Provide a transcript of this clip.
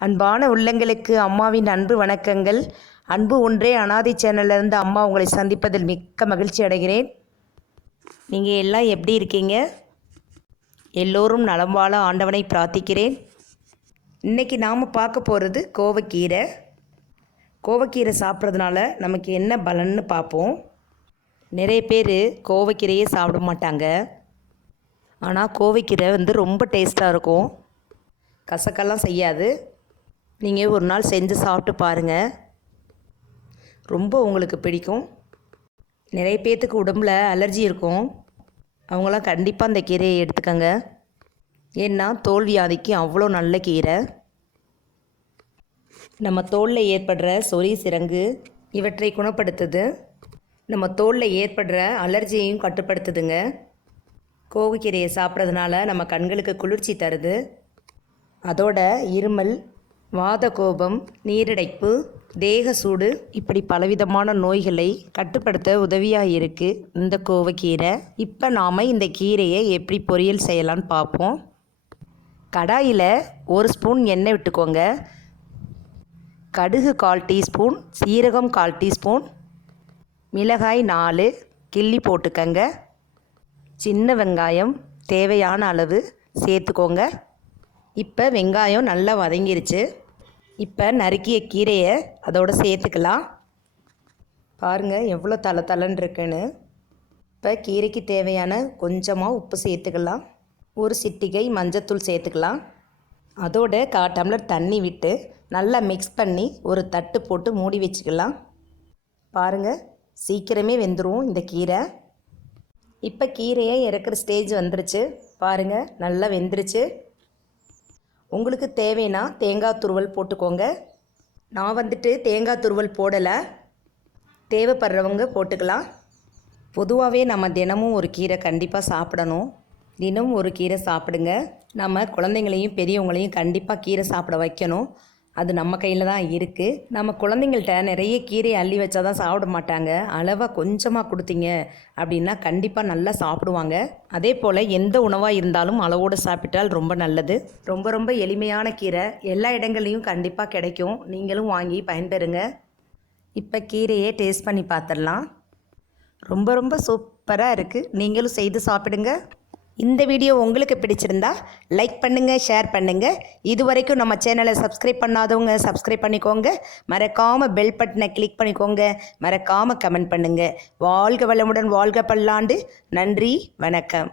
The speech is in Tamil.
அன்பான உள்ளங்களுக்கு அம்மாவின் அன்பு வணக்கங்கள். அன்பு ஒன்றே அனாதை சேனல்லேருந்து அம்மா உங்களை சந்திப்பதில் மிக்க மகிழ்ச்சி அடைகிறேன். நீங்கள் எல்லாம் எப்படி இருக்கீங்க? எல்லோரும் நலம் வாழ ஆண்டவனை பிரார்த்திக்கிறேன். இன்றைக்கி நாம் பார்க்க போகிறது கோவக்கீரை. கோவக்கீரை சாப்பிட்றதுனால நமக்கு என்ன பலன்னு பார்ப்போம். நிறைய பேர் கோவக்கீரையே சாப்பிட மாட்டாங்க. ஆனால் கோவக்கீரை ரொம்ப டேஸ்ட்டாக இருக்கும், கசக்கெல்லாம் செய்யாது. நீங்கள் ஒரு நாள் செஞ்சு சாப்பிட்டு பாருங்கள், ரொம்ப உங்களுக்கு பிடிக்கும். நிறைய பேர்த்துக்கு உடம்புல அலர்ஜி இருக்கும், அவங்களாம் கண்டிப்பாக அந்த கீரையை எடுத்துக்கோங்க. ஏன்னா தோல் வியாதிக்கு அவ்வளோ நல்ல கீரை. நம்ம தோலில் ஏற்படுற சொறி சிரங்கு இவற்றை குணப்படுத்துது. நம்ம தோலில் ஏற்படுற அலர்ஜியையும் கட்டுப்படுத்துதுங்க. கோவக்கீரையை சாப்பிட்றதுனால நம்ம கண்களுக்கு குளிர்ச்சி தருது. அதோட இருமல், வாத கோபம், நீரிடைப்பு, தேக சூடு இப்படி பலவிதமான நோய்களை கட்டுப்படுத்த உதவியாக இருக்குது இந்த கோவக்கீரை. இப்போ நாம் இந்த கீரையை எப்படி பொரியல் செய்யலான்னு பார்ப்போம். கடாயில் 1 ஸ்பூன் எண்ணெய் விட்டுக்கோங்க. கடுகு 1/4 டீஸ்பூன், சீரகம் 1/4 டீஸ்பூன், மிளகாய் 4 கிள்ளி போட்டுக்கங்க. சின்ன வெங்காயம் தேவையான அளவு சேர்த்துக்கோங்க. இப்போ வெங்காயம் நல்லா வதங்கிருச்சு. இப்போ நறுக்கிய கீரையை அதோடு சேர்த்துக்கலாம். பாருங்கள் எவ்வளோ தளன்னு இருக்குன்னு. இப்போ கீரைக்கு தேவையான கொஞ்சமாக உப்பு சேர்த்துக்கலாம். 1 சிட்டிகை மஞ்சத்தூள் சேர்த்துக்கலாம். அதோட 1/4 டம்ளர் தண்ணி விட்டு நல்லா மிக்ஸ் பண்ணி ஒரு தட்டு போட்டு மூடி வச்சுக்கலாம். பாருங்கள் சீக்கிரமே வெந்துடும் இந்த கீரை. இப்போ கீரையை இறக்குற ஸ்டேஜ் வந்துருச்சு. பாருங்கள் நல்லா வெந்துருச்சு. உங்களுக்கு தேவைன்னா தேங்காய் துருவல் போட்டுக்கோங்க. நான் தேங்காய் துருவல் போடலை, தேவைப்படுறவங்க போட்டுக்கலாம். பொதுவாகவே நம்ம தினமும் ஒரு கீரை கண்டிப்பாக சாப்பிடணும். தினமும் ஒரு கீரை சாப்பிடுங்க. நம்ம குழந்தைங்களையும் பெரியவங்களையும் கண்டிப்பாக கீரை சாப்பிட வைக்கணும். அது நம்ம கையில் தான் இருக்குது. நம்ம குழந்தைங்கள்ட்ட நிறைய கீரையை அள்ளி வச்சா தான் சாப்பிட மாட்டாங்க. அளவாக கொஞ்சமாக கொடுத்தீங்க அப்படின்னா கண்டிப்பாக நல்லா சாப்பிடுவாங்க. அதே போல் எந்த உணவாக இருந்தாலும் அளவோடு சாப்பிட்டால் ரொம்ப நல்லது. ரொம்ப எளிமையான கீரை, எல்லா இடங்கள்லையும் கண்டிப்பாக கிடைக்கும். நீங்களும் வாங்கி பயன்பெறுங்க. இப்போ கீரையை டேஸ்ட் பண்ணி பார்த்துடலாம். ரொம்ப சூப்பராக இருக்குது. நீங்களும் செய்து சாப்பிடுங்க. இந்த வீடியோ உங்களுக்கு பிடிச்சிருந்தா லைக் பண்ணுங்கள், ஷேர் பண்ணுங்கள். இது வரைக்கும் நம்ம சேனலை சப்ஸ்கிரைப் பண்ணாதவங்க சப்ஸ்கிரைப் பண்ணிக்கோங்க. மறக்காமல் பெல் பட்டனை கிளிக் பண்ணிக்கோங்க. மறக்காமல் கமெண்ட் பண்ணுங்கள். வாழ்க வளமுடன், வாழ்க பல்லாண்டு. நன்றி, வணக்கம்.